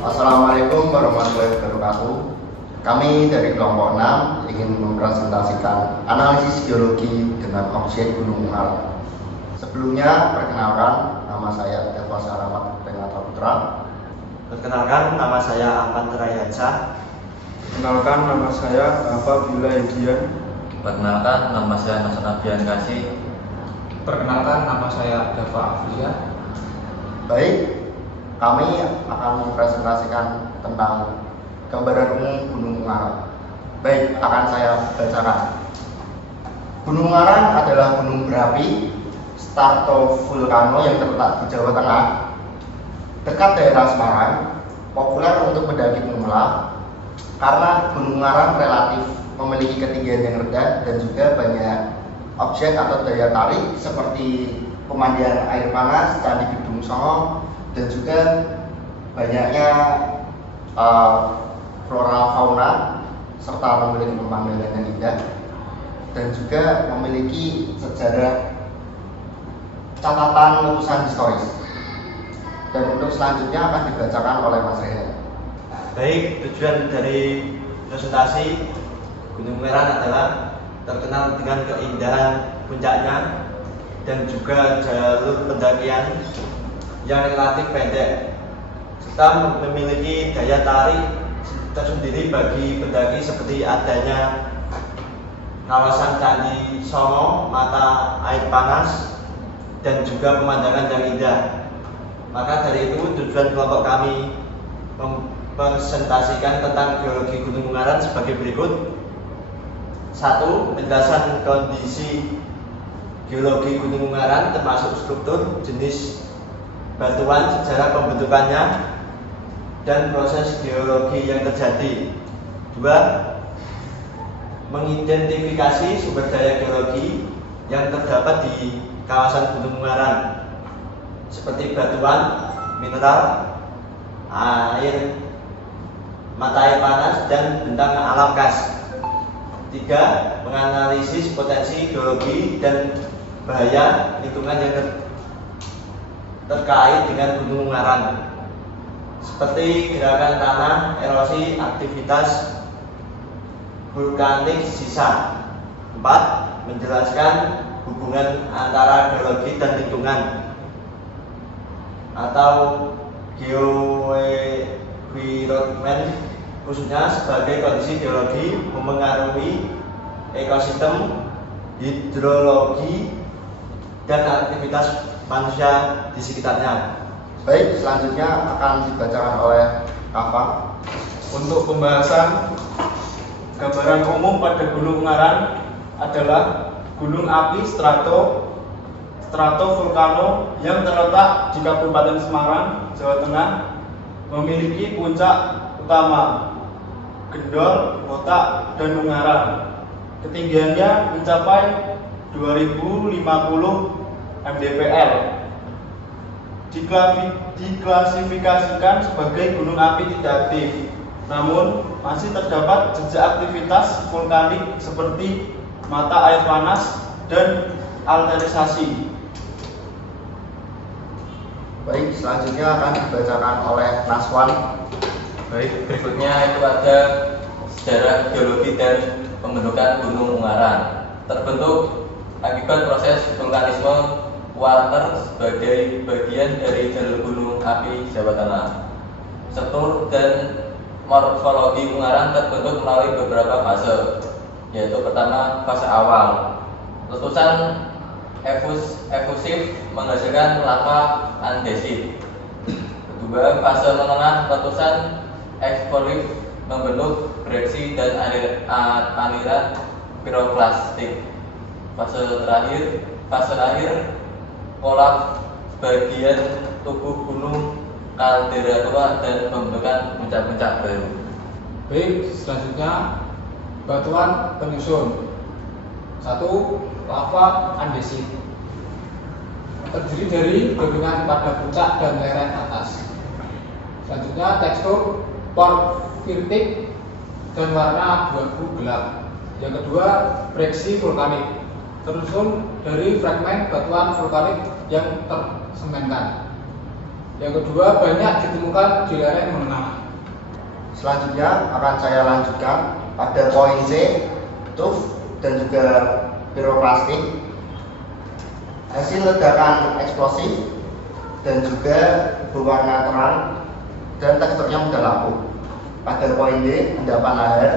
Assalamualaikum warahmatullahi wabarakatuh. Kami dari kelompok 6 ingin mempresentasikan analisis geologi dengan objek Gunung Ungaran. Sebelumnya, perkenalkan, nama saya Eva Saramat Renata Putra. Perkenalkan, nama saya Ahmad Rayansa. Perkenalkan, nama saya Alfa Bila Edian. Perkenalkan, nama saya Mas Nabian Kasih. Perkenalkan, nama saya Dava Afria. Baik, kami akan mempresentasikan tentang gambaran umum Gunung Ungaran. Baik, akan saya bacakan. Gunung Ungaran adalah gunung berapi stratovulkano yang terletak di Jawa Tengah, dekat daerah Semarang, populer untuk mendaki pemula karena Gunung Ungaran relatif memiliki ketinggian yang rendah dan juga banyak objek atau daya tarik seperti pemandian air panas, Candi Gedung Songo, dan juga banyaknya flora fauna serta memiliki pemandangan yang indah dan juga memiliki sejarah catatan letusan historis. Dan untuk selanjutnya akan dibacakan oleh Mas Rehan. Baik, tujuan dari presentasi Gunung Ungaran adalah terkenal dengan keindahan puncaknya dan juga jalur pendakian yang relatif pendek serta memiliki daya tarik tersendiri bagi pendaki seperti adanya kawasan Candi Songo, mata air panas, dan juga pemandangan yang indah. Maka dari itu tujuan kelompok kami mempresentasikan tentang geologi Gunung Ungaran sebagai berikut. 1. Penjelasan kondisi geologi Gunung Ungaran termasuk struktur, jenis batuan, sejarah pembentukannya, dan proses geologi yang terjadi. 2. Mengidentifikasi sumber daya geologi yang terdapat di kawasan Gunung Ungaran seperti batuan, mineral, air, mata air panas, dan bentang alam khas. 3. Menganalisis potensi geologi dan bahaya lingkungan yang terkait dengan Gunung Ungaran seperti gerakan tanah, erosi, aktivitas vulkanik sisa. 4. Menjelaskan hubungan antara geologi dan lingkungan atau geoenvironment, khususnya sebagai kondisi geologi memengaruhi ekosistem, hidrologi, dan aktivitas manusia di sekitarnya. Baik, selanjutnya akan dibacakan oleh Kafa. Untuk pembahasan gambaran umum pada Gunung Ungaran adalah gunung api stratovulkano yang terletak di Kabupaten Semarang, Jawa Tengah, memiliki puncak utama Gendol, Botak, dan Ungaran. Ketinggiannya mencapai 2050 mdpl. Diklasifikasikan sebagai gunung api tidak aktif, namun masih terdapat jejak aktivitas vulkanik seperti mata air panas dan alterisasi. Baik, selanjutnya akan dibacakan oleh Naswan. Baik, berikutnya itu ada sejarah geologi dan pembentukan Gunung Ungaran. Terbentuk akibat proses vulkanisme Quarter sebagai bagian dari jalur gunung api Jawa Tengah. Struktur dan morfologi Ungaran terbentuk melalui beberapa fase, yaitu pertama fase awal, letusan efusif menghasilkan lava andesit. Kedua, fase menengah, letusan eksplosif membentuk breksi dan aliran piroklastik. Fase akhir, kolaps bagian tubuh gunung kaldera tua dan pembentukan puncak-puncak baru. Baik, selanjutnya batuan penyusun. 1. Lava andesit terdiri dari dominan pada puncak dan lereng atas. Selanjutnya tekstur porfiritik dan warna abu-abu gelap. Yang kedua, breksi vulkanik tersusun dari fragmen batuan vulkanik yang tersemenkan. Yang kedua, banyak ditemukan di lereng menengah. Selanjutnya akan saya lanjutkan pada poin C, tuf dan juga piroklastik. Hasil ledakan eksplosif dan juga berwarna terang dan teksturnya mudah lapuk. Pada poin D, endapan lahar.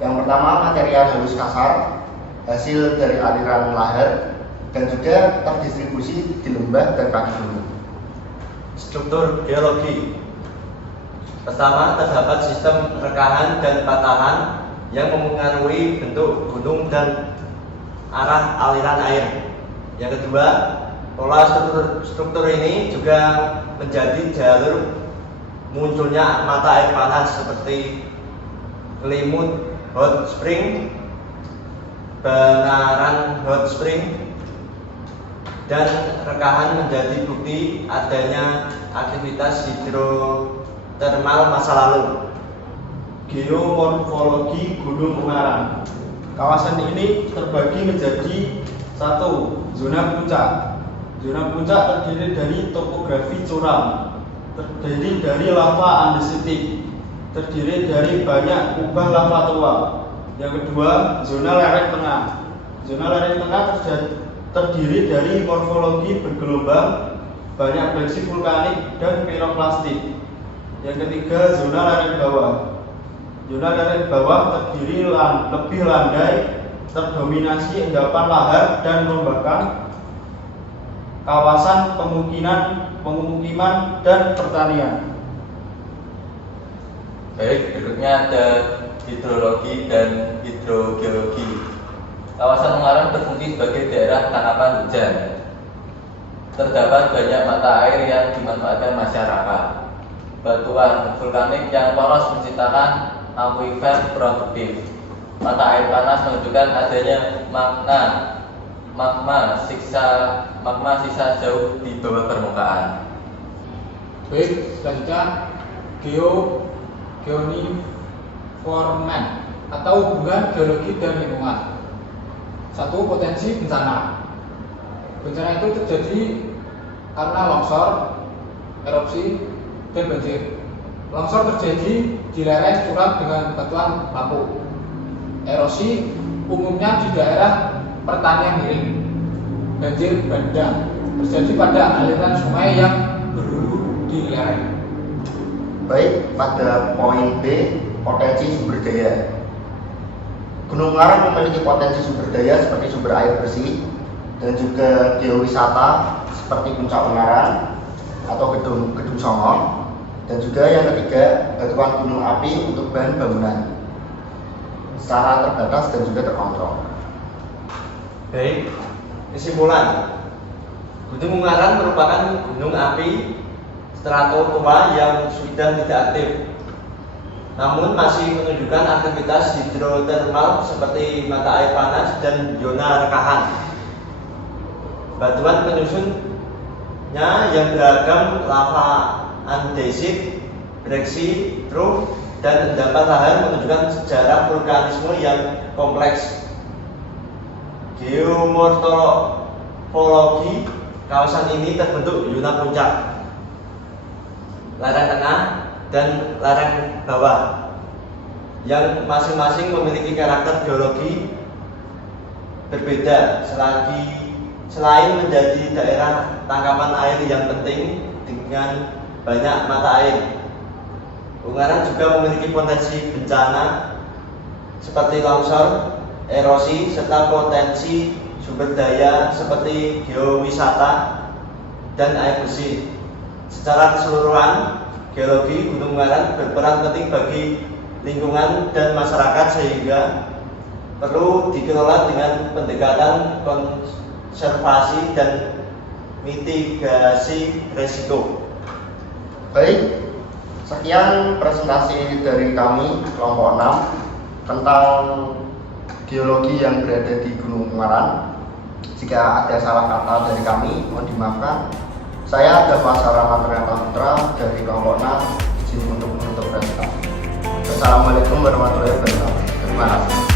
Yang pertama, material halus kasar, hasil dari aliran lahar dan juga terdistribusi di lembah dan kaki gunung. Struktur geologi. Pertama, terdapat sistem rekahan dan patahan yang mempengaruhi bentuk gunung dan arah aliran air. Yang kedua, pola struktur ini juga menjadi jalur munculnya mata air panas seperti Limut Hot Spring, Benaran Hot Spring, dan rekahan menjadi bukti adanya aktivitas hidrotermal masa lalu. Geomorfologi Gunung Ungaran. Kawasan ini terbagi menjadi 1. Zona puncak. Zona puncak terdiri dari topografi curam, terdiri dari lava andesitik, terdiri dari banyak kubah lava tua. Yang kedua, zona lereng tengah. Zona lereng tengah terdiri dari morfologi bergelombang, banyak breksi vulkanik dan piroklastik. Yang ketiga, zona lereng bawah. Zona lereng bawah terdiri lebih landai, terdominasi endapan lahar dan merupakan kawasan pemukiman dan pertanian. Baik, berikutnya ada hidrologi dan hidrogeologi. Kawasan Ungaran berfungsi sebagai daerah tangkapan hujan. Terdapat banyak mata air yang dimanfaatkan masyarakat. Batuan vulkanik yang poros menciptakan akuifer produktif. Mata air panas menunjukkan adanya magma sisa jauh di bawah permukaan. Baik, selanjutnya geoniforman atau hubungan geologi dan lingkungan. 1. Potensi bencana. Bencana itu terjadi karena longsor, erupsi, dan banjir. Longsor terjadi di lereng curam dengan batuan lapuk. Erosi umumnya di daerah pertanian miring. Banjir bandang terjadi pada aliran sungai yang berhulu di lereng. Baik, pada poin B, potensi sumber daya. Gunung Ungaran memiliki potensi sumber daya seperti sumber air bersih dan juga geowisata seperti Puncak Ungaran atau Gedung Songong, dan juga yang ketiga, batuan gunung api untuk bahan bangunan secara terbatas dan juga terkontrol. Baik, kesimpulan. Gunung Ungaran merupakan gunung api strato tua yang sudah tidak aktif, namun masih menunjukkan aktivitas hidrotermal seperti mata air panas dan zona rekahan. Batuan penyusunnya yang beragam lava andesit, breksi, truf, dan endapan lahar menunjukkan sejarah vulkanisme yang kompleks. Geomorfologi kawasan ini terbentuk zona puncak, lereng tengah, dan lereng bawah yang masing-masing memiliki karakter geologi berbeda selain menjadi daerah tangkapan air yang penting dengan banyak mata air. Ungaran juga memiliki potensi bencana seperti longsor, erosi, serta potensi sumber daya seperti geowisata dan air bersih. Secara keseluruhan, geologi Gunung Ungaran berperan penting bagi lingkungan dan masyarakat sehingga perlu dikelola dengan pendekatan konservasi dan mitigasi risiko. Baik, sekian presentasi dari kami kelompok 6 tentang geologi yang berada di Gunung Ungaran. Jika ada salah kata dari kami, mohon dimaafkan. Saya Dava Sarama Putra dari kelompok 6 izin untuk presentasi. Assalamualaikum warahmatullahi wabarakatuh. Terima kasih.